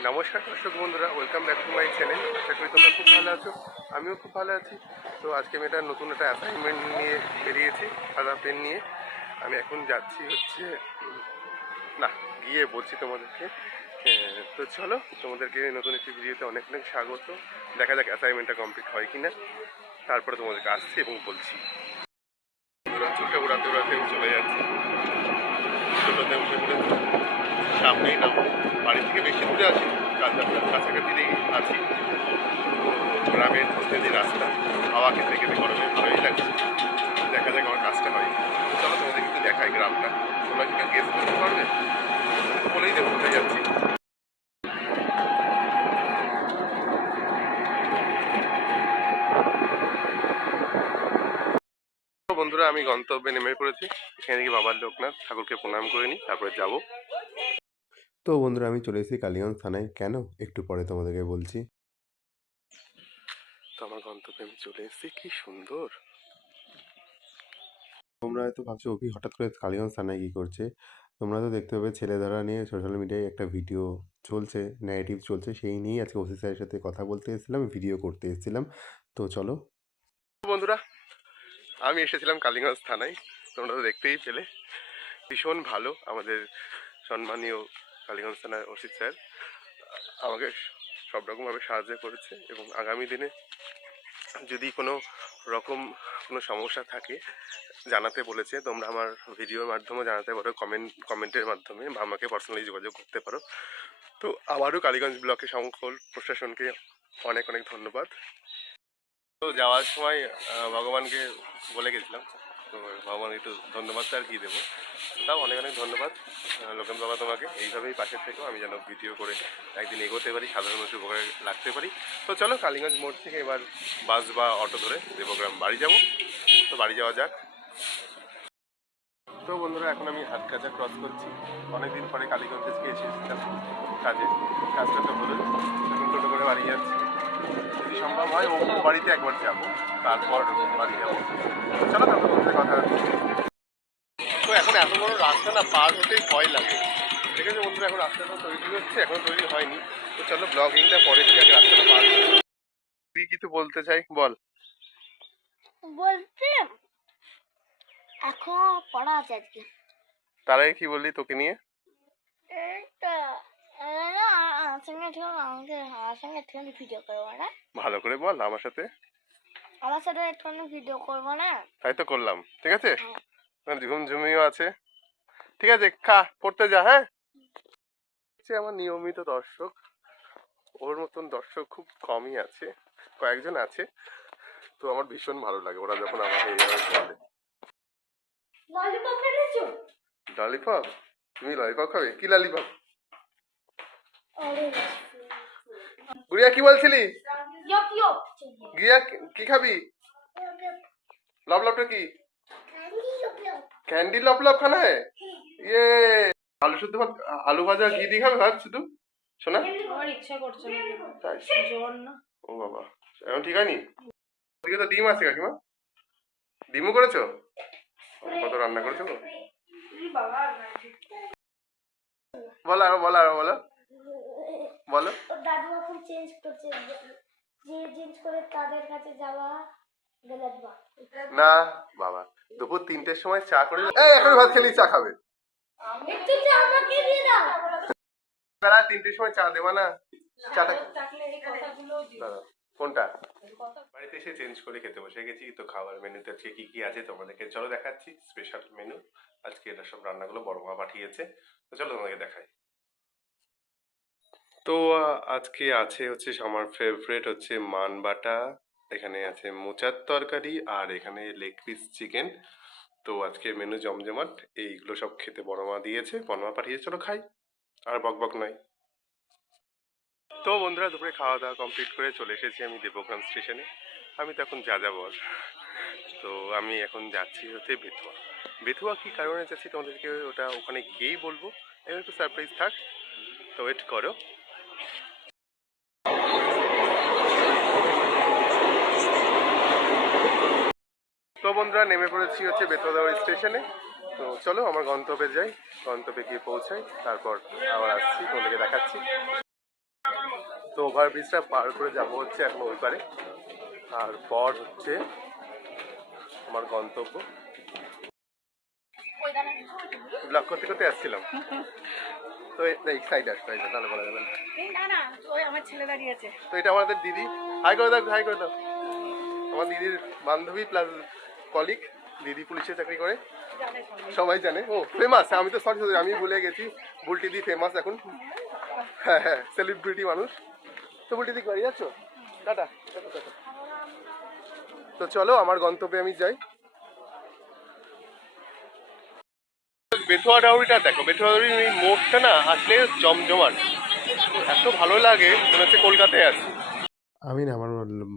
নমস্কার দর্শক বন্ধুরা, welcome back to my channel. আশা করি তোমরা খুব ভালো আছো, আমিও খুব ভালো আছি। তো আজকে আমি নতুন একটা অ্যাসাইনমেন্ট নিয়ে বেরিয়েছি, সাদা পেন নিয়ে। আমি এখন যাচ্ছি হচ্ছে না, গিয়ে বলছি তোমাদেরকে। তো চলো, তোমাদেরকে নতুন একটি ভিডিওতে অনেক অনেক স্বাগত। দেখা যাক অ্যাসাইনমেন্টটা কমপ্লিট হয় কিনা, তারপরে তোমাদেরকে আসছি এবং বলছি। চোখে উড়াতে উড়াতে চলে যাচ্ছি, ছোটোতে উঠে পড়েছি। সামনেই নামবো, বাড়ি থেকে বেশি দূরে আছি, কাছাকাছি আছি। গ্রামের মধ্যে যে রাস্তা, হাওয়া খেতে খেতে গরমে ভালোই লাগছে। দেখা যাক আমার কাজটা হয়। চলো তোমাদের কিন্তু দেখাই গ্রামটা, তোমরা কি কেউ গেস করতে পারবে? বলেই দেবো কোথায় যাচ্ছি। বন্ধুরা, আমি গন্তব্যে নেমে পড়েছি। এখানে গিয়ে বাবার লোকনাথ ঠাকুরকে প্রণাম করে নিই, তারপরে যাবো। তো বন্ধুরা, আমি চলে এসেছি কালীগঞ্জ থানায়। কেন, একটু পরে তোমাদেরকে বলছি। তো আমার গন্তব্যে আমি চলে এসেছি, কি সুন্দর। তোমরা হয়তো ভাবছো অভি হঠাৎ করে কালীগঞ্জ থানায় কী করছে। তোমরা তো দেখতে পাবে ছেলেধরা নিয়ে সোশ্যাল মিডিয়ায় একটা ভিডিও চলছে, ন্যারেটিভ চলছে, সেই নিয়েই আজকে ওসি স্যারের সাথে কথা বলতে এসেছিলাম, ভিডিও করতে এসেছিলাম। তো চলো বন্ধুরা, আমি এসেছিলাম কালীগঞ্জ থানায়। তোমরা তো দেখতেই পেলে, ভীষণ ভালো আমাদের সম্মানীয় কালীগঞ্জ থানার ওসি স্যার আমাকে সব রকমভাবে সাহায্য করেছে। এবং আগামী দিনে যদি কোনো রকম কোনো সমস্যা থাকে জানাতে বলেছে। তোমরা আমার ভিডিওর মাধ্যমে জানাতে পারো, কমেন্টের মাধ্যমে, বা আমাকে পার্সোনালি যোগাযোগ করতে পারো। তো আবারও কালীগঞ্জ ব্লকের সকল প্রশাসনকে অনেক অনেক ধন্যবাদ। তো যাওয়ার সময় ভগবানকে বলে গেছিলাম, তো ভগবানকে একটু ধন্যবাদ আর কি দেবো। তাও অনেক অনেক ধন্যবাদ লোকেন বাবা, তোমাকে এইভাবেই পাশের থেকেও আমি যেন ভিডিও করে একদিন এগোতে পারি, সাধারণ মানুষের উপকারে লাগতে পারি। তো চলো, কালীগঞ্জ মোড় থেকে এবার বাস বা অটো ধরে দেবগ্রাম বাড়ি যাব। তো বাড়ি যাওয়া যাক। তো বন্ধুরা, এখন আমি হাটকাজা ক্রস করছি। অনেকদিন পরে কালীগঞ্জ থেকে এসেছিলাম কাজটা তো হলো। এখন টোটো করে বাড়ি যাচ্ছি। যদি সম্ভব হয় ও বাড়িতে একবার যাবো, তারপর বাড়ি যাবো। চলো, তারপর বন্ধুদের কথা হচ্ছে। তো এখন এত বড় রাস্তা না, পার হতেই ভয় লাগে। ঠিক আছে বন্ধুরা, এখন রাস্তাটা তৈরি হচ্ছে, এখন তৈরি হয়নি। তো চলো, ব্লগিংটা পরে দিয়ে আগে রাস্তাটা পার করি। তুই কিছু বলতে চাই, বল। বলতে এখন পড়া আছে আজকে। তার আগে কি বললি তোকে নিয়ে? ভিডিও করবো না, ভালো করে বল। আমার সাথে একটুখানি ভিডিও করবো না। তাই তো করলাম, ঠিক আছে। ঝুমঝুমিও আছে, ঠিক আছে। খা, পড়তে যা। হ্যাঁ, আমার নিয়মিত দর্শক, ওর মতন দর্শক খুব কমই আছে, কয়েকজন আছে। তো আমার ভীষণ ভালো লাগে ওরা যখন আমাকে এইভাবে বলে। ললিপপ এনেছো? ললিপপ? তুমি ললিপপ খাবে? কি ললিপপ? গুড়িয়া কি বলছিলি? গিয়া কি খাবি? লবলবটা কি? ক্যান্ডি লবলব খানা है? ये আলু শুদ্ধ ভাত, আলু ভাজা ঘি দিয়ে খাবে ভাত শুধু? শোনা, আমার ইচ্ছা করছে না, জ্বর না। ও বাবা, এখন ঠিক হয়নি? ওদিকে তো ডিম আছে কাকিমা, ডিমও করেছো? কত রান্না করেছো? বলো আরো, বলো আরো, বলো বলো। দাদু এখন চেঞ্জ করছে, যে চেঞ্জ করে তাদের কাছে যাওয়া। না বাবা, দুপুর 3টের সময় চা করে এখন ভাত খেলেই চা খাবে? একটু চা আমাকে দিয়ে দাও। বেলা 3টের সময় চা দেবা না? চাটা কোনটা? বাড়িতে এসে চেঞ্জ করে খেতে বসে গেছি। তো খাবার মেনুতে আজকে কি কি আছে তোমাদেরকে চলো দেখাচ্ছি। স্পেশাল মেনু আজকে, এটা সব রান্নাগুলো বড় মা পাঠিয়েছে। তো চলো তোমাদেরকে দেখাই। তো আজকে আছে হচ্ছে আমার ফেভারিট হচ্ছে মান বাটা, এখানে আছে মোচার তরকারি, আর এখানে লেগ পিস চিকেন। তো আজকে মেনু জমজমাট। এইগুলো সব খেতে বড় মা দিয়েছে, বড় মা পাঠিয়েছে, চলো খাই, আর বক বক নয়। তো বন্ধুরা, দুপুরে খাওয়া দাওয়া কমপ্লিট করে চলে এসেছি আমি দেবগ্রাম স্টেশনে। আমি তো এখন যাযাবর। তো আমি এখন যাচ্ছি হচ্ছে বেথুয়া। বেথুয়া কি কারণে যাচ্ছি তোমাদেরকে ওটা ওখানে গিয়েই বলবো, এবার একটু সারপ্রাইজ থাক, তো ওয়েট করো। তো বন্ধুরা, নেমে পড়েছি হচ্ছে বেথুয়া স্টেশনে। তো চলো আমার গন্তব্যে যাই, গন্তব্যে গিয়ে পৌঁছাই, তারপর আবার আসছি, তোমাদেরকে দেখাচ্ছি। তো ওভারব্রিজটা পার করে যাবো হচ্ছে এখন ওই পারে, আর পর হচ্ছে আমার গন্তব্য। ব্লগ করতে করতে আসছিলাম তো এই সাইডে আসতে হয় তাহলে বলা যাবে না। না ওই আমার ছেলে দাঁড়িয়ে আছে। তো এটা আমাদের দিদি, হাই করে দাও, হাই করে দাও। আমার দিদির বান্ধবী প্লাস কলিগ, দিদি পুলিশে চাকরি করে, সবাই জানে। ও ফেমাস, আমি তো সরি আমি ভুলে গেছি, বুলটি দি ফেমাস এখন। হ্যাঁ হ্যাঁ, সেলিব্রিটি মানুষ। তো বুলটি দি বাড়ি যাচ্ছ, টাটা। তো চলো আমার গন্তব্যে আমি যাই। বেথুয়া ডাউরিটা দেখো, বেথুয়া ডাউরির এই মোড়টা না আসলে জমজমাট, এত ভালো লাগে মনে হচ্ছে কলকাতায় আছি। আমি না আমার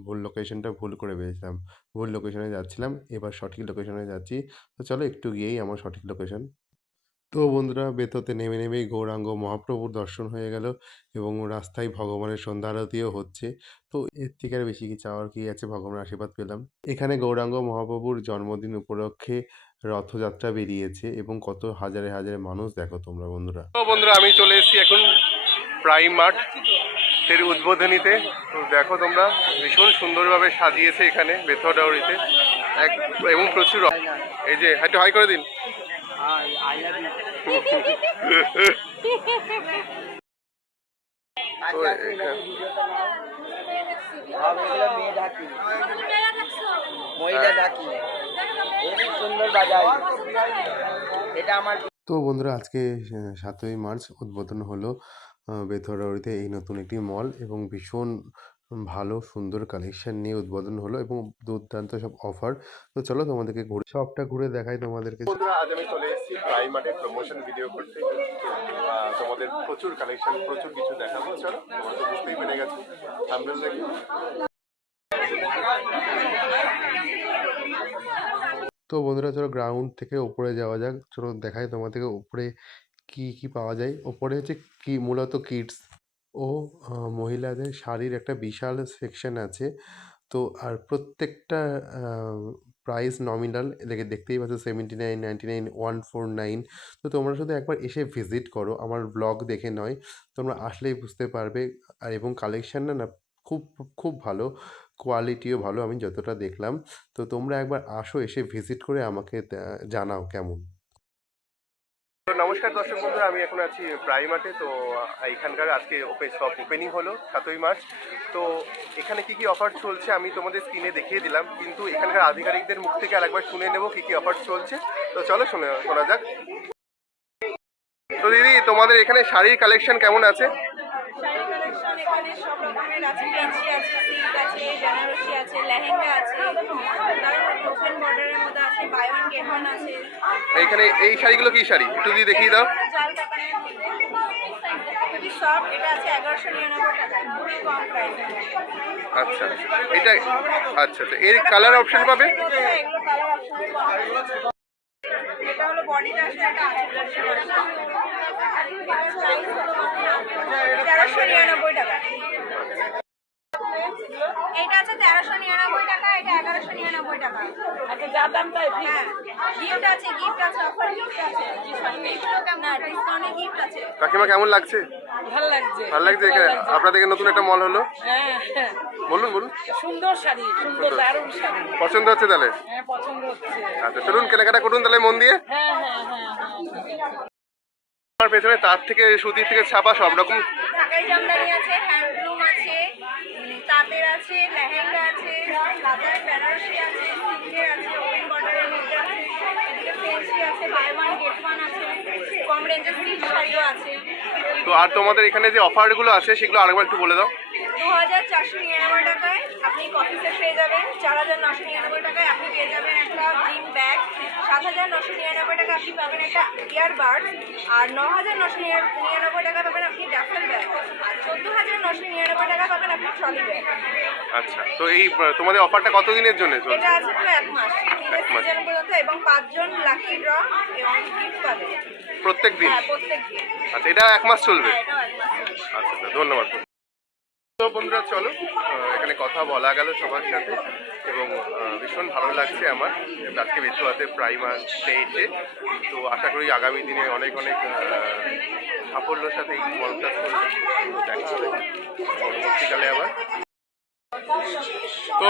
ভুল লোকেশনটা ভুল করে পেয়েছিলাম, ভুল লোকেশনে যাচ্ছিলাম, এবার সঠিক লোকেশনে যাচ্ছি। তো চলো একটু গিয়েই আমার সঠিক লোকেশন। তো বন্ধুরা, বেথুয়াতে নেমে নেমেই গৌরাঙ্গ মহাপ্রভুর দর্শন হয়ে গেল এবং রাস্তায় ভগবানের সন্ধ্যা আরতিও হচ্ছে। তো এর থেকে আর বেশি কি চাওয়ার কি আছে, ভগবানের আশীর্বাদ পেলাম। এখানে গৌরাঙ্গ মহাপ্রভুর জন্মদিন উপলক্ষে রথযাত্রা বেরিয়েছে এবং কত হাজারে হাজারে মানুষ দেখো তোমরা বন্ধুরা। তো বন্ধুরা, আমি চলে এসেছি এখন প্রাইম মার্ট এর উদ্বোধনীতে। তো দেখো তোমরা, ভীষণ সুন্দরভাবে সাজিয়েছে এখানে বেথুয়া ডাউরিতে এবং প্রচুর এই যে একটু হাই করে দিন। তো তো বন্ধুরা, আজকে 7ই মার্চ উদ্বোধন হলো বেথুয়া ডাউরিতে এই নতুন একটি মল এবং ভীষণ ভালো সুন্দর কালেকশন নিয়ে উদ্বোধন হলো এবং দুর্দান্ত সব অফার। তো চলো তোমাদেরকে ঘুরে সবটা ঘুরে দেখাই তোমাদেরকে। বন্ধুরা, আজ আমি চলে এসেছি প্রাইম মার্টে প্রমোশন ভিডিও করতে। তোমাদের প্রচুর কালেকশন, প্রচুর কিছু দেখাবো। চলো, তোমরা তো বুঝতেই পেরে গেছো থাম্বনেল দেখে। তো বন্ধুরা, চলো গ্রাউন্ড থেকে উপরে যাওয়া যাক। চলো দেখাই তোমাদেরকে উপরে কি কি পাওয়া যায়। ওপরে হচ্ছে কি মূলত কিডস ও মহিলাদের শাড়ির একটা বিশাল সেকশন আছে। তো আর প্রত্যেকটা প্রাইস নমিনাল, দেখতেই পাচ্ছ 79, 99, 149। তো তোমরা শুধু একবার এসে ভিজিট করো, আমার ব্লগ দেখে নয়, তোমরা আসলেই বুঝতে পারবে। আর এবং কালেকশান না খুব খুব ভালো, কোয়ালিটিও ভালো আমি যতটা দেখলাম। তো তোমরা একবার আসো, এসে ভিজিট করে আমাকে জানাও কেমন। নমস্কার দর্শক বন্ধুরা, আমি এখন আছি প্রাইম মার্টে। তো এখানকার আজকে শপ ওপেনিং হলো 7ই মার্চ। তো এখানে কি কি অফার চলছে আমি তোমাদের স্ক্রিনে দেখিয়ে দিলাম, কিন্তু এখানকার আধিকারিকদের মুখ থেকে আরেকবার শুনে নেবো কি কি অফার চলছে। তো চলো শোনা যাক। তো দিদি, তোমাদের এখানে শাড়ির কালেকশন কেমন আছে? শাড়ির কালেকশন এখানে সব রকমের আছে, ফ্যান্সি আছে, সিল্ক আছে, বেনারসি আছে, লেহেঙ্গা আছে, ওপেন বর্ডারের মধ্যে আছে, বাই ওয়ান গেট ওয়ান আছে। এইখানে এই শাড়িগুলো কি শাড়ি একটু যদি দেখিয়ে দাও। জাল কাতানের মধ্যে খুবই সফট, এটা আছে 1199 টাকা, খুবই কম প্রাইস। আচ্ছা, এটা আচ্ছা আচ্ছা, এর কালার অপশন পাবে? এগুলো কালার অপশন পাবে। এটা হলো বডিটা আছে, এটা আছে 1399 টাকা। এটা আছে 1399 টাকা, এটা 1199 টাকা। আচ্ছা, যা দাম তাই। হ্যাঁ, গিফট আছে, অফার গিফট আছে। না, ডিসকাউন্টে গিফট আছে। কাকিমা কেমন লাগছে? ভালো লাগছে, ভালো লাগছে। এখানে আপনাদের নতুন একটা মল হলো। হ্যাঁ হ্যাঁ, বলুন বলুন। সুন্দর শাড়ি, সুন্দর দারুণ শাড়ি। পছন্দ হচ্ছে তাহলে? হ্যাঁ, পছন্দ হচ্ছে। আচ্ছা, চলুন কেনাকাটা করুন তাহলে মন দিয়ে। হ্যাঁ হ্যাঁ হ্যাঁ। আমার পেছনে তার থেকে সুতির থেকে ছাপা সব রকম ঢাকাই জামদানি আছে, হ্যান্ডলুম আছে, তাঁতের আছে, লেহেঙ্গা আছে, কাতার বেনারসি আছে, সিল্কের আছে, ওপেন বর্ডারের মধ্যে আছে, এদিকে ফ্যান্সি আছে, বাই ওয়ান গেট ওয়ান আছে, কম রেঞ্জের সিল্ক শাড়িও আছে। তো আর তোমাদের এখানে যে অফারগুলো আছে সেগুলো আরেকবার একটু বলে দাও। 2499 টাকায় আপনি কফি সেট পেয়ে যাবেন। 4999 টাকায় আপনি পেয়ে যাবেন একটা জিম ব্যাগ। 7999 টাকা আপনি পাবেন একটা ইয়ারবাড। আর 9999 টাকা পাবেন আপনি ডাফেল ব্যাগ। আর 14999 টাকা পাবেন আপনি ট্রলি ব্যাগ। আচ্ছা, তো এই তোমাদের অফারটা কতদিনের জন্য চলছে? এটা আছে পুরো 1 মাস, ঈদের সিজন পর্যন্ত, এবং 5 জন লাকি ড্র এবং গিফট পাবে প্রত্যেক দিন? হ্যাঁ, প্রত্যেক দিন। আচ্ছা, এটা 1 মাস চলবে? হ্যাঁ, এটাও 1 মাস চলবে। আচ্ছা, ধন্যবাদ। তো বন্ধুরা চলো, এখানে কথা বলা গেল সবার সাথে এবং ভীষণ ভালো লাগছে আমার আজকে বেথুয়াতে প্রাইম মার্টে এসে। তো আশা করি আগামী দিনে অনেক অনেক সাফল্যের সাথে এই মলটা চলবে। দেখা হবে পরবর্তী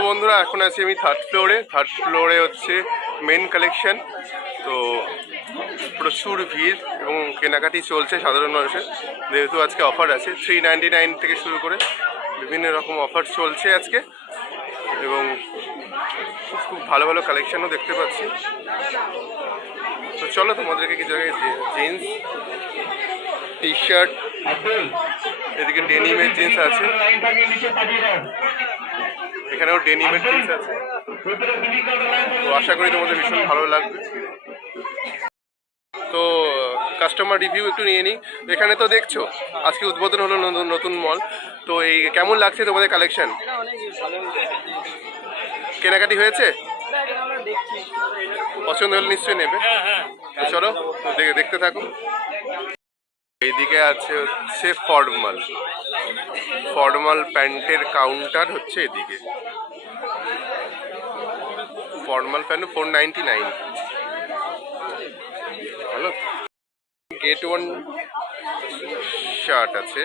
বন্ধুরা এখন আছি আমি থার্ড ফ্লোরে হচ্ছে মেন কালেকশন। তো প্রচুর ভিড় এবং কেনাকাটি চলছে সাধারণ মানুষের, যেহেতু আজকে অফার আছে 399 থেকে শুরু করে বিভিন্ন রকম অফার চলছে আজকে, এবং খুব খুব ভালো ভালো কালেকশনও দেখতে পাচ্ছি। তো চলো তোমাদেরকে কিছু জায়গায় জিন্স, টি শার্ট, এদিকে ডেনিমের জিন্স আছে, এখানেও ডেনিমের জিন্স আছে। তো আশা করি তোমাদের ভীষণ ভালো লাগবে। তো কাস্টমার রিভিউ একটু নিয়ে নিই। এখানে তো দেখছো আজকে উদ্বোধন হলো নতুন মল, তো এই কেমন লাগছে তোমাদের কালেকশন? কেনাকাটি হয়েছে? পছন্দ হলে নিশ্চয়ই নেবে। তো চলো দেখতে থাকো। এইদিকে আছে হচ্ছে ফর্মাল প্যান্টের কাউন্টার হচ্ছে এদিকে। ফর্মাল প্যান্ট 499, ভালো। গেট ওয়ান শার্ট আছে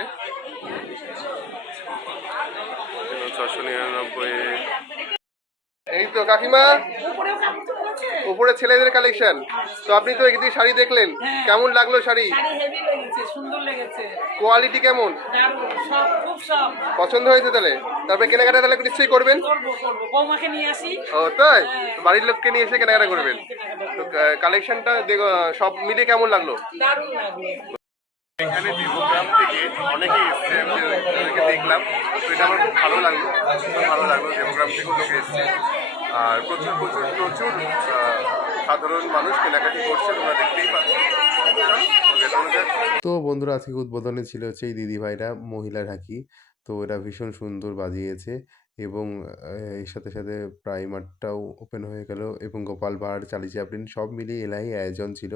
699। এই তো কাকিমা, উপরে ছেলেদের কালেকশন। তো আপনি তো একদিন শাড়ি দেখলেন, কেমন লাগলো শাড়ি? হেভি লেগেছে, সুন্দর লেগেছে, কোয়ালিটি কেমন? দারুণ, সব খুব সব পছন্দ হয়েছে? তাহলে তারপরে কেনাকাটা তাহলে নিশ্চয়ই করবেন। করবো বৌমাকে নিয়ে আসি। ও তাই, বাড়ির লোককে নিয়ে এসে কেনাকাটা করবেন। তো কালেকশনটা সব মিলে কেমন লাগলো? দারুণ লাগলো। এখানে দেবগ্রাম থেকে অনেকেই এসছে, আমি ওদেরকে দেখলাম। তো এটা আমার খুব ভালো লাগলো দেবগ্রাম থেকেও লোক এসছে, আর প্রচুর প্রচুর প্রচুর সাধারণ মানুষ কেনাকাটি করছে, তোমরা দেখতেই পাচ্ছ। তো বন্ধুরা আজকে উদ্বোধনে ছিল হচ্ছে এই দিদিভাইরা মহিলা ঢাকি। তো এরা ভীষণ সুন্দর বাজিয়েছে, এবং এর সাথে সাথে প্রাইমারটাও ওপেন হয়ে গেল, এবং গোপাল ভাঁড়, চার্লি চ্যাপলিন সব মিলিয়ে এলাহি আয়োজন ছিল,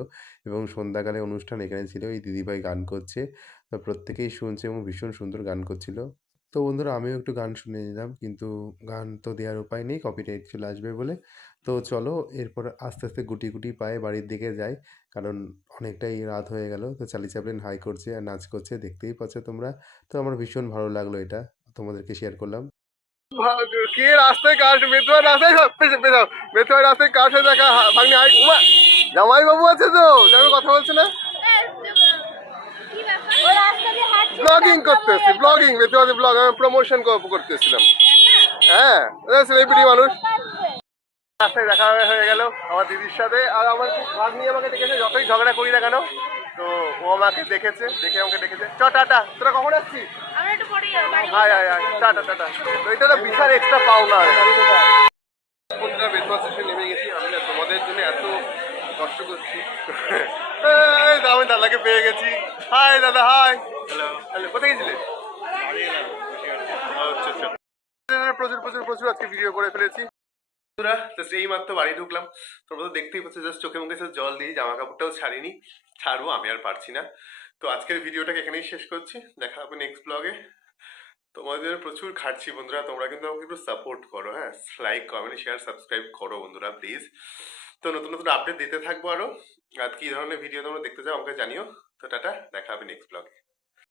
এবং সন্ধ্যাকালে অনুষ্ঠান এখানে ছিল। এই দিদিভাই গান করছে, তো প্রত্যেকেই শুনছে এবং ভীষণ সুন্দর গান করছিল। তো বন্ধুরা আমিও একটু গান শুনে নিলাম, কিন্তু গান তো দেওয়ার উপায় নেই, কপিরাইট চলে আসবে বলে। তো চলো এরপর আস্তে আস্তে গুটি গুটি পায়ে বাড়ির দিকে যাই, কারণ অনেকটাই রাত হয়ে গেল। তো চার্লি চ্যাপলিন হাই করছে আর নাচ করছে, দেখতেই পাচ্ছ তোমরা। তো আমার ভীষণ ভালো লাগলো, এটা তোমাদেরকে শেয়ার করলাম। কে রাস্তায় কার মেথুয়া রাস্তায় মেথুয়া রাস্তায় কার সাথে দেখা ভাগ্নি আই উমা জামাই বাবু আছে, তো জামাই কথা বলছে না, ব্লগিং করতেছি, মেথুয়াতে ব্লগ প্রমোশন করতেছিলাম। হ্যাঁ, সেলিব্রিটি মানুষ। রাস্তায় দেখা হয়ে গেল আমার দিদির সাথে, আর আমার খুব ভাগ্নি আমাকে দেখেছে, যতই ঝগড়া করি না কেন, তো ও আমাকে দেখেছে, আমাকে ডেকেছে, চ টাটা, তোরা কখন আসছিস? High high high, tata tata. তো এটা একটা বিশাল এক্সট্রা পাওনা। বন্ধুরা বেতবা স্টেশন নেমে গেছি আমি, না তোমাদের জন্য এত কষ্ট করছি। আমি দাদাকে পেয়ে গেছি। হাই দাদা, হাই। হ্যালো হ্যালো, কোথায় গেছিলে? আচ্ছা আচ্ছা, প্রচুর প্রচুর প্রচুর আজকে ভিডিও করে ফেলেছি। বন্ধুরা জাস্ট এই মাত্র বাড়ি ঢুকলাম, তোমরা তো দেখতেই পাচ্ছ, জাস্ট চোখে মুখে জল দিয়ে জামা কাপড়টাও ছাড়িনি, ছাড়বো আমি আর পারছি না। তো আজকের ভিডিওটাকে এখানেই শেষ করছি, দেখা হবে নেক্সট ব্লগে। তোমাদের প্রচুর খাটছি বন্ধুরা, তোমরা কিন্তু আমাকে একটু সাপোর্ট করো। হ্যাঁ, লাইক কমেন্ট শেয়ার সাবস্ক্রাইব করো বন্ধুরা প্লিজ। তো নতুন নতুন আপডেট দিতে থাকবো আরো, আর কি ধরনের ভিডিও তোমরা দেখতে চাও আমাকে জানিও। তো টাটা, দেখা হবে নেক্সট ব্লগে।